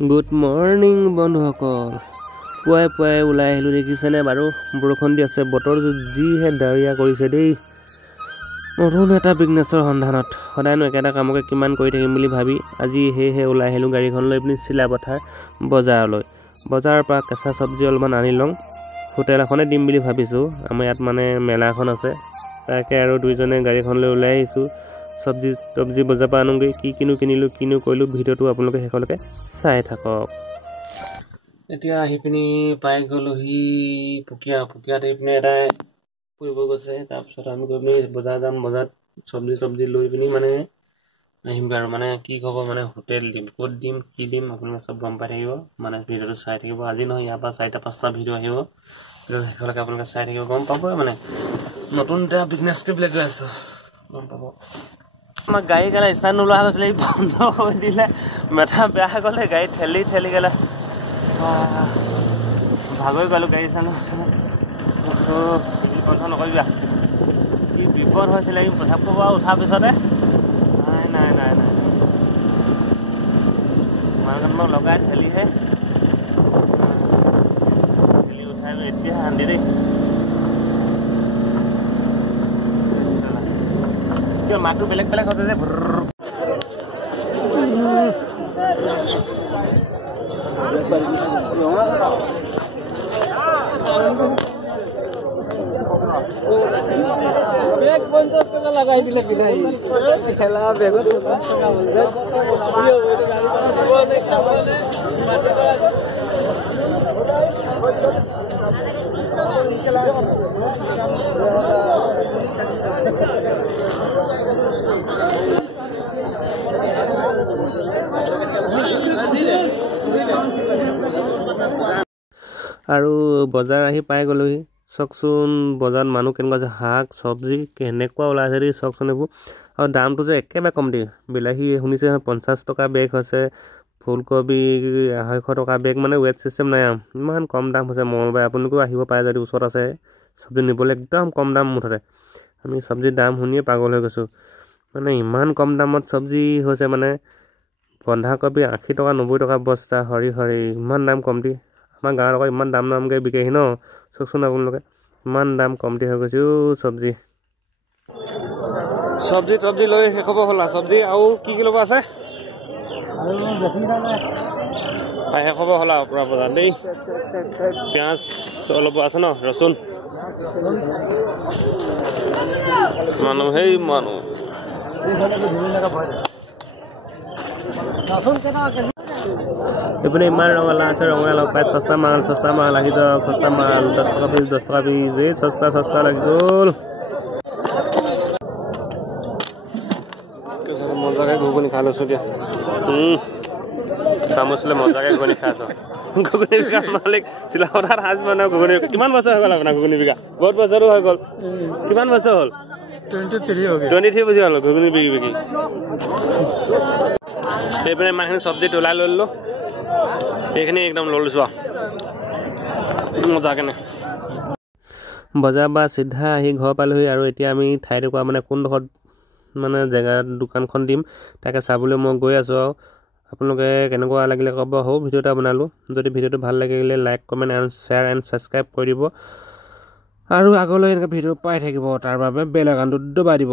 Good morning বন্ধুসকল। পুৱাই পুৱাই ওলাই আহিলোঁ দেখিছেনে বাৰু, বৰষুণ দি আছে, বতৰ যিহে ডাৱৰীয়া কৰিছে দেই। নতুন এটা বিজনেছৰ সন্ধানত সদায়নো একেটা কামকে কিমান কৰি থাকিম বুলি ভাবি আজি সেয়েহে ওলাই আহিলোঁ গাড়ীখন লৈ পিনি চিলাপথাৰ বজাৰলৈ। বজাৰৰ পৰা কেঁচা চব্জি অলপমান আনি লওঁ, হোটেল এখনে দিম বুলি ভাবিছোঁ। আমাৰ ইয়াত মানে মেলা এখন আছে, তাকে আৰু দুইজনে গাড়ীখন লৈ ওলাই আহিছোঁ। চব্জি বজাৰ পৰা আনোগৈ, কি কিনিলোঁ কৰিলোঁ, ভিডিঅ'টো আপোনালোকে শেষলৈকে চাই থাকক। এতিয়া আহি পিনি পাই গ'লোহি পুকিয়াত আহি পিনি এটাই ফুৰিব গৈছে। তাৰপিছত আমি গৈ পিনি বজাৰ যাম, বজাৰত চব্জি লৈ পিনি মানে আহিমগৈ আৰু মানে কি ক'ব মানে হোটেল দিম, ক'ত দিম কি দিম আপোনালোকে চব গম পাই থাকিব, মানে ভিডিঅ'টো চাই থাকিব। আজি নহয় ইয়াৰ পৰা 4-5টা ভিডিঅ' আহিব, শেষলৈকে আপোনালোকে চাই থাকিব, গম পাবই মানে নতুন এটা বিজনেছ কৰিবলৈ গৈ আছোঁ, গম পাব। আমাৰ গাড়ী কেলা ষ্টাৰ্ট নোলোৱা হৈছিলে, বন্ধ কৰি দিলে, মেথা বেয়া হৈ গ'লে, গাড়ী ঠেলি গ'লে ভাগৰি গ'লোঁ। গাড়ী চালোঁ বন্ধ নকৰিবা, কি বিপদ হৈছিলে এই প্ৰসাদ খোৱা উঠাৰ পিছতে। নাই মানুহজনক লগাই ঠেলিহে উঠাই এতিয়া শান্তি দেই। কিয় মাতটো বেলেগ হৈছে যে বেগ 50 টাকা লাগাই দিলে বিলাহী খেলা বেগত 50 টাকা বলছে আৰু বজাৰ আহি পাই গ'লোহি। চাওকচোন বজাৰত মানুহ কেনেকুৱা আছে, শাক চব্জি কেনেকুৱা ওলাইছে দেই, চাওকচোন এইবোৰ। আৰু দামটো যে একেবাৰে কম দেই। বিলাহী শুনিছে 50 টকা বেগ হৈছে, ফুলকবি 250 টকা বেগ, মানে ৱেট চিষ্টেম নাই আৰু ইমান কম দাম হৈছে। মঙলবাৰে আপোনালোকেও আহিব পাৰে যদি ওচৰত আছে চব্জি নিবলৈ, একদম কম দাম মুঠতে। আমি চব্জিৰ দাম শুনিয়ে পাগল হৈ গৈছোঁ, মানে ইমান কম দামত চব্জি হৈছে। মানে বন্ধাকবি 80 টকা 90 টকা বস্তা, সৰি ইমান দাম কমটি। আমাৰ গাঁৱত আকৌ ইমান দামকৈ বিকেহি ন, চাওকচোন আপোনালোকে ইমান দাম কমটি হৈ গৈছে চব্জি লৈ শেষ হ'ব হ'ল আৰু চব্জি। আৰু কি ল'ব আছে শেষ হ'ব হ'ল আৰু পুৰা বজাৰ দেই। পিঁয়াজ অলপ আছে ন, ৰচুন মানুহ এইপিনে ইমান ৰঙালাও আছে, ৰঙালাও পাই সস্তা মাল আহি যাওক, সস্তা মাল 10 টকা পিছ এই সস্তা লাগি গ'ল। মজাকে ঘুগুনি খাই লৈছোঁ দিয়া, চামুচলে মজাকে ঘুগুনি খাই আছোঁ। ঘুগুনি বিকা মালিক চিলাপথাৰত সাজ মানে ঘুগুনি। কিমান বছৰ হৈ গ'ল আপোনাৰ ঘুগুনি বিকা? বহুত বছৰো হৈ গ'ল। কিমান বছৰ হ'ল? 23 বছৰ হ'ল ঘুগুনি বিকি। এইপিনে ইমানখিনি চব্জি তোলাই লৈ ল'লোঁ, এইখিনি একদম লৈ লৈছোঁ আৰু মজাকে। বজাৰ বা চিধা আহি ঘৰ পালোহি। আৰু এতিয়া আমি ঠাইটুকুৰা মানে কোনডোখৰত মানে দোকানখন দিম তাকে চাবলৈ মই গৈ আছোঁ। আৰু আপোনালোকে কেনেকুৱা লাগিলে ক'ব। সৰু ভিডিঅ' এটা বনালোঁ, যদি ভিডিঅ'টো ভাল লাগিলে লাইক কমেণ্ট আৰু শ্বেয়াৰ এণ্ড ছাবস্ক্ৰাইব কৰি দিব। আৰু আগলৈ এনেকৈ ভিডিঅ' পাই থাকিব, তাৰ বাবে বেল আইকনটো দবাই দিব।